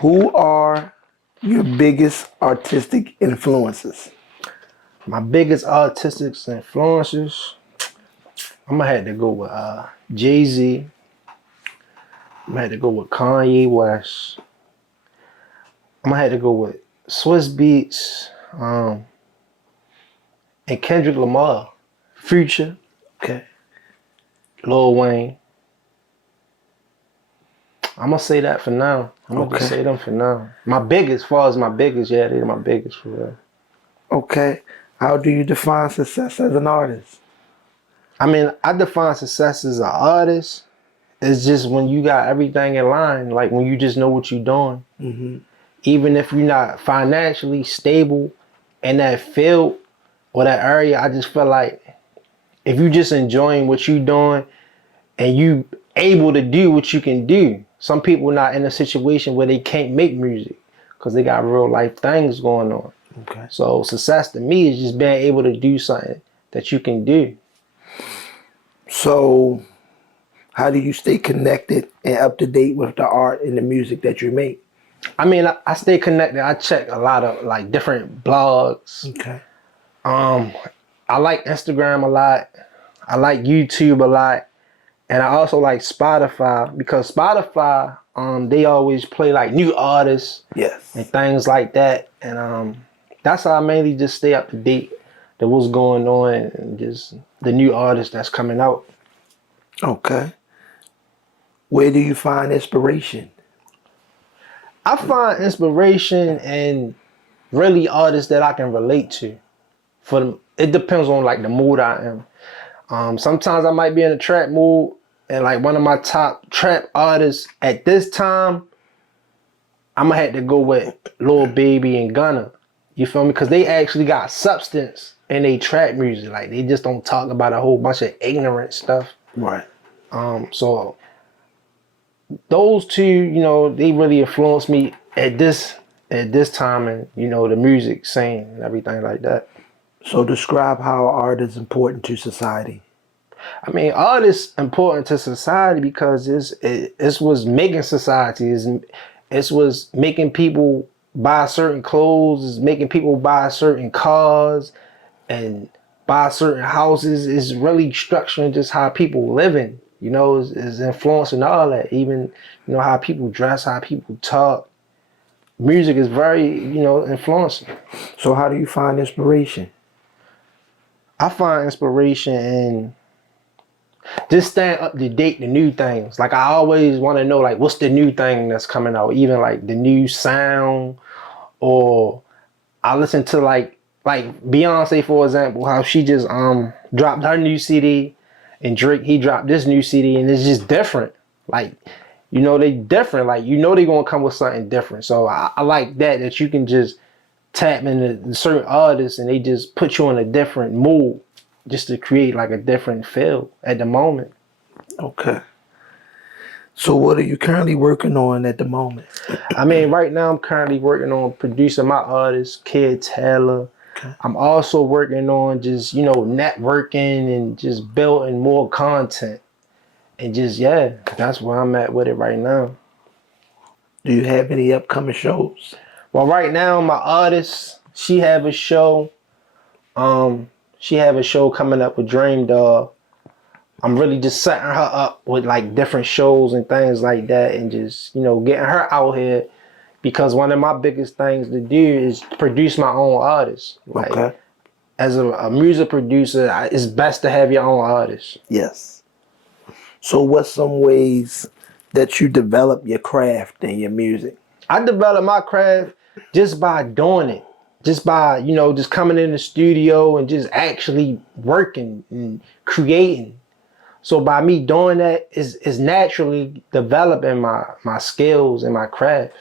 Who are your biggest artistic influences? My biggest artistic influences, I'm gonna have to go with Jay-Z. I'm gonna have to go with Kanye West. I'm gonna have to go with Swiss Beats, and Kendrick Lamar, Future, Okay. Lil Wayne. I'm gonna say that for now. I'm gonna just Okay. say them for now. My biggest, as far as my biggest, yeah, they're my biggest for real. Okay. How do you define success as an artist? I mean, I define success as an artist. It's just when you got everything in line, like when you just know what you're doing. Mm-hmm. Even if you're not financially stable in that field or that area, I just feel like if you just enjoying what you're doing and you able to do what you can do. Some people not in a situation where they can't make music because they got real life things going on. Okay. So success to me is just being able to do something that you can do. So, how do you stay connected and up to date with the art and the music that you make? I mean, I stay connected. I check a lot of like different blogs. Okay. I like Instagram a lot. I like YouTube a lot. And I also like Spotify because Spotify, they always play like new artists Yes. and things like that. And that's how I mainly just stay up to date to what's going on and just the new artists that's coming out. Okay. Where do you find inspiration? I find inspiration in really artists that I can relate to. For them, it depends on like the mood I am. Sometimes I might be in a trap mood, and like one of my top trap artists at this time, I'm gonna have to go with Lil Baby and Gunna. You feel me? Because they actually got substance in their trap music. Like they just don't talk about a whole bunch of ignorant stuff. Right. So those two, they really influenced me at this time, and the music scene and everything like that. So, describe how art is important to society. I mean, art is important to society because it's what's making society. It's what's making people buy certain clothes. It's making people buy certain cars and buy certain houses. It's really structuring just how people living. Is influencing all that. Even how people dress, how people talk. Music is very influencing. So, how do you find inspiration? I find inspiration in just staying up to date, the new things. Like I always want to know like what's the new thing that's coming out, even like the new sound, or I listen to like Beyonce, for example, how she just dropped her new CD, and Drake, he dropped this new CD, and it's just different. Like they different. Like they gonna come with something different. So I like that you can just tap into certain artists and they just put you in a different mood just to create like a different feel at the moment. Okay. So what are you currently working on at the moment? I mean, right now I'm currently working on producing my artist, Kid Taylor. Okay. I'm also working on just, networking and just building more content. And just, yeah, that's where I'm at with it right now. Do you have any upcoming shows? Well, right now, my artist, she have a show. She have a show coming up with Dream Dog. I'm really just setting her up with like different shows and things like that, and just getting her out here because one of my biggest things to do is produce my own artists. Like, Okay. as a music producer, it's best to have your own artists. Yes. So what's some ways that you develop your craft and your music? I develop my craft just by doing it. Just by, just coming in the studio and just actually working and creating. So by me doing that is naturally developing my skills and my craft.